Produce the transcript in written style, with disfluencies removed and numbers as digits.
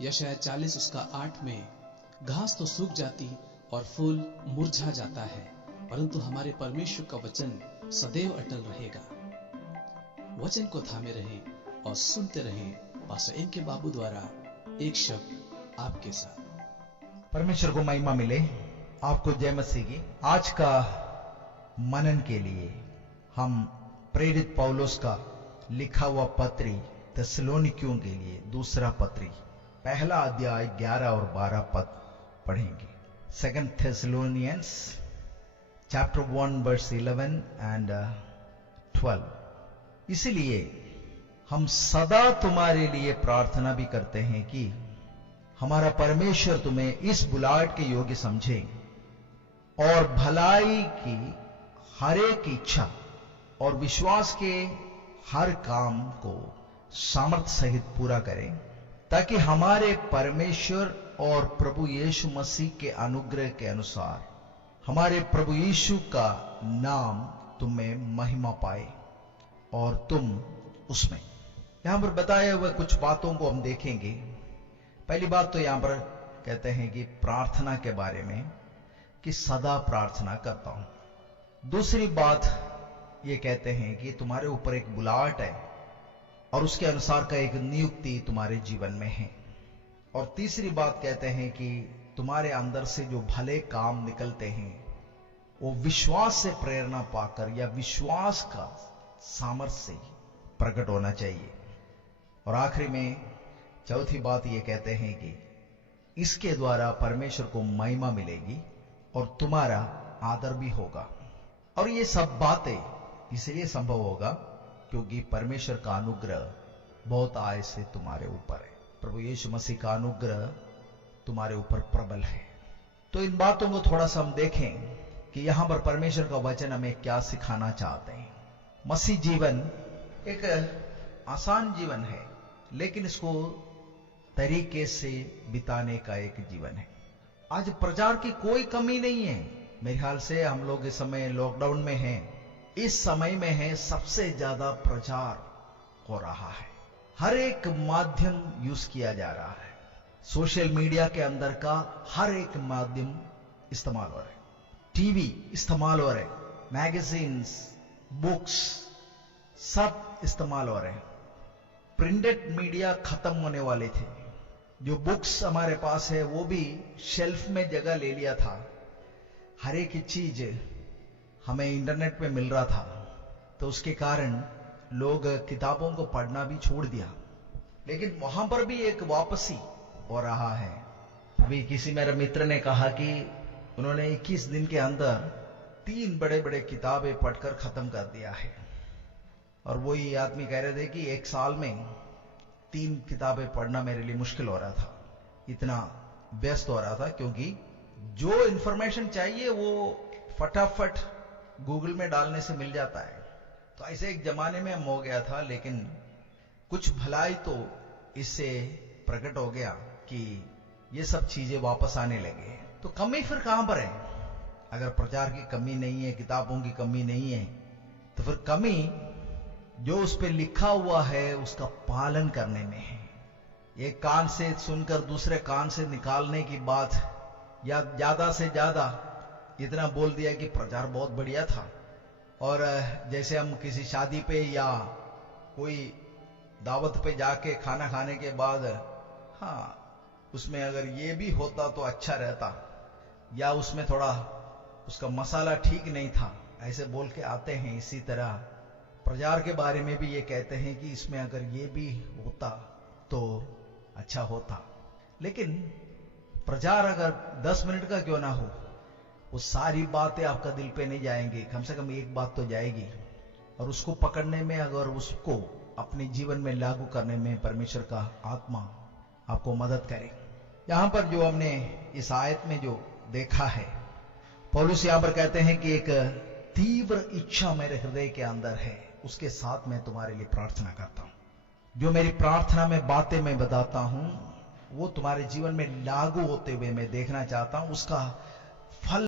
यशायाह 40 उसका 8 में, घास तो सूख जाती और फूल मुरझा जाता है, परंतु हमारे परमेश्वर का वचन सदैव अटल रहेगा। वचन को थामे रहें और सुनते रहें। पास्टर एम के बाबू द्वारा एक शब्द आपके साथ। परमेश्वर को महिमा मिले। आपको जय मसीह की। आज का मनन के लिए हम प्रेरित पौलुस का लिखा हुआ पत्री थिस्सलुनीकियों के लिए दूसरा पत्री पहला अध्याय 11 और 12 पद पढ़ेंगे। 2 Thessalonians chapter 1 verse 11 and 12। इसलिए हम सदा तुम्हारे लिए प्रार्थना भी करते हैं कि हमारा परमेश्वर तुम्हें इस बुलाहट के योग्य समझे और भलाई की हर एक इच्छा और विश्वास के हर काम को सामर्थ्य सहित पूरा करें, ताकि हमारे परमेश्वर और प्रभु यीशु मसीह के अनुग्रह के अनुसार हमारे प्रभु यीशु का नाम तुम्हें महिमा पाए और तुम उसमें। यहां पर बताए हुए कुछ बातों को हम देखेंगे। पहली बात तो यहां पर कहते हैं कि प्रार्थना के बारे में, कि सदा प्रार्थना करता हूं। दूसरी बात ये कहते हैं कि तुम्हारे ऊपर एक बुलाहट है और उसके अनुसार का एक नियुक्ति तुम्हारे जीवन में है। और तीसरी बात कहते हैं कि तुम्हारे अंदर से जो भले काम निकलते हैं वो विश्वास से प्रेरणा पाकर या विश्वास का सामर्थ्य से प्रकट होना चाहिए। और आखिरी में चौथी बात ये कहते हैं कि इसके द्वारा परमेश्वर को महिमा मिलेगी और तुम्हारा आदर भी होगा। और ये सब बातें इसलिए संभव होगा क्योंकि परमेश्वर का अनुग्रह बहुत आय से तुम्हारे ऊपर है। प्रभु यीशु मसीह का अनुग्रह तुम्हारे ऊपर प्रबल है। तो इन बातों को थोड़ा सा हम देखें कि यहां पर परमेश्वर का वचन हमें क्या सिखाना चाहते हैं। मसीह जीवन एक आसान जीवन है, लेकिन इसको तरीके से बिताने का एक जीवन है। आज प्रचार की कोई कमी नहीं है। मेरे ख्याल से हम लोग इस समय लॉकडाउन में हैं, इस समय में है सबसे ज्यादा प्रचार हो रहा है। हर एक माध्यम यूज किया जा रहा है। सोशल मीडिया के अंदर का हर एक माध्यम इस्तेमाल हो रहा है। टीवी इस्तेमाल हो रहे, मैगजीन्स, बुक्स सब इस्तेमाल हो रहे हैं। प्रिंटेड मीडिया खत्म होने वाले थे। जो बुक्स हमारे पास है वो भी शेल्फ में जगह ले लिया था। हर एक चीज हमें इंटरनेट पे मिल रहा था, तो उसके कारण लोग किताबों को पढ़ना भी छोड़ दिया। लेकिन वहां पर भी एक वापसी हो रहा है। अभी किसी मेरे मित्र ने कहा कि उन्होंने 21 दिन के अंदर 3 बड़े बड़े किताबें पढ़कर खत्म कर दिया है। और वही आदमी कह रहे थे कि 1 साल में 3 किताबें पढ़ना मेरे लिए मुश्किल हो रहा था, इतना व्यस्त हो रहा था, क्योंकि जो इंफॉर्मेशन चाहिए वो फटाफट गूगल में डालने से मिल जाता है। तो ऐसे एक जमाने में हम हो गया था, लेकिन कुछ भलाई तो इससे प्रकट हो गया कि ये सब चीजें वापस आने लगे। तो कमी फिर कहां पर है? अगर प्रचार की कमी नहीं है, किताबों की कमी नहीं है, तो फिर कमी जो उस पर लिखा हुआ है उसका पालन करने में है। एक कान से सुनकर दूसरे कान से निकालने की बात, या ज्यादा से ज्यादा इतना बोल दिया कि प्रचार बहुत बढ़िया था। और जैसे हम किसी शादी पे या कोई दावत पे जाके खाना खाने के बाद, हाँ उसमें अगर ये भी होता तो अच्छा रहता, या उसमें थोड़ा उसका मसाला ठीक नहीं था, ऐसे बोल के आते हैं। इसी तरह प्रचार के बारे में भी ये कहते हैं कि इसमें अगर ये भी होता तो अच्छा होता। लेकिन प्रचार अगर 10 मिनट का क्यों ना हो, वो सारी बातें आपका दिल पे नहीं जाएंगी, कम से कम एक बात तो जाएगी। और उसको पकड़ने में, अगर उसको अपने जीवन में लागू करने में परमेश्वर का आत्मा आपको मदद करे। यहां पर जो हमने इस आयत में जो देखा है, पौलुस यहां पर कहते हैं कि एक तीव्र इच्छा मेरे हृदय के अंदर है, उसके साथ मैं तुम्हारे लिए प्रार्थना करता हूं। जो मेरी प्रार्थना में बातें मैं बताता हूं वो तुम्हारे जीवन में लागू होते हुए मैं देखना चाहता हूं, उसका फल